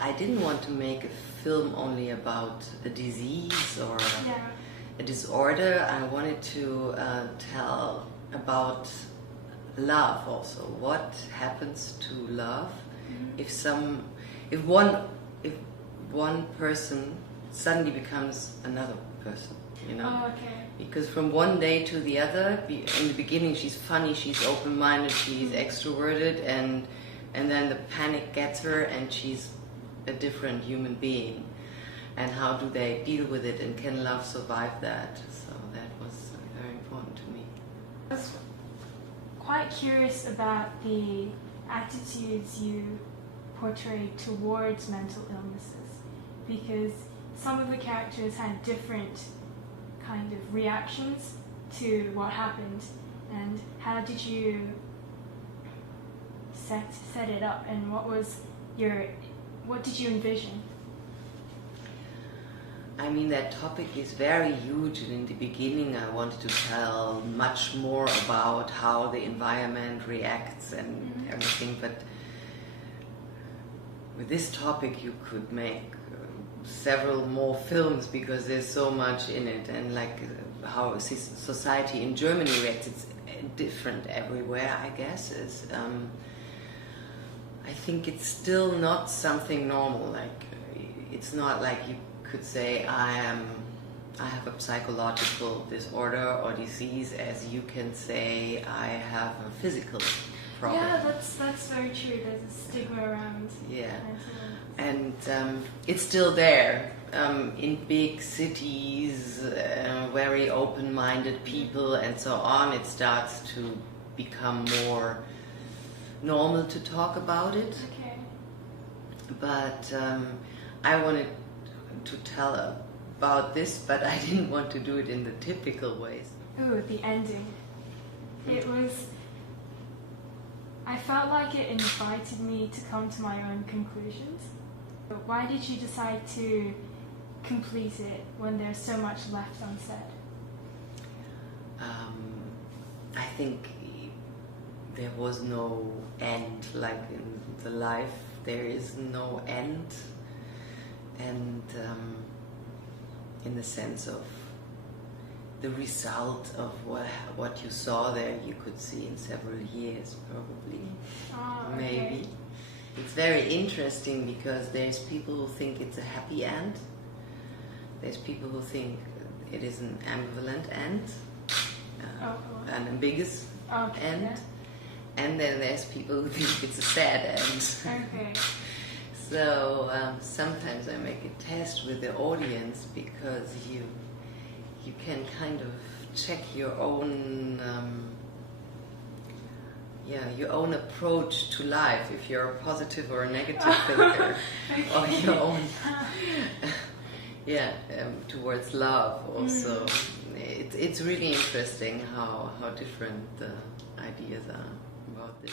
I didn't want to make a film only about a disease or a disorder. I wanted to tell about love also. What happens to love if one person suddenly becomes another person, you know? Oh, okay. Because from one day to the other, in the beginning she's funny, she's open-minded, she's extroverted, and then the panic gets her and she's a different human being. And how do they deal with it, and can love survive that? So that was very important to me. I was quite curious about the attitudes you portrayed towards mental illnesses, because some of the characters had different kind of reactions to what happened, and how did you set it up, and what did you envision? I mean, that topic is very huge, and in the beginning I wanted to tell much more about how the environment reacts and everything, but with this topic you could make several more films because there's so much in it, and like how society in Germany reacts, it's different everywhere, I guess. I think it's still not something normal. Like, it's not like you could say I have a psychological disorder or disease, as you can say I have a physical problem. Yeah, that's very true. There's a stigma around. Yeah, and it's still there in big cities, very open-minded people and so on. It starts to become more normal to talk about it. Okay. But I wanted to tell about this, but I didn't want to do it in the typical ways. Ooh, the ending. It was... I felt like it invited me to come to my own conclusions. But why did you decide to complete it when there's so much left unsaid? I think there was no end, like in the life there is no end, and in the sense of the result of what you saw there you could see in several years probably. Okay. Maybe. It's very interesting because there's people who think it's a happy end, there's people who think it is an ambivalent end, an ambiguous end. Yeah. And then there's people who think it's a sad end. Okay. So sometimes I make a test with the audience because you can kind of check your own your own approach to life, if you're a positive or a negative thinker, or your own towards love also. It's really interesting how different the ideas are about this.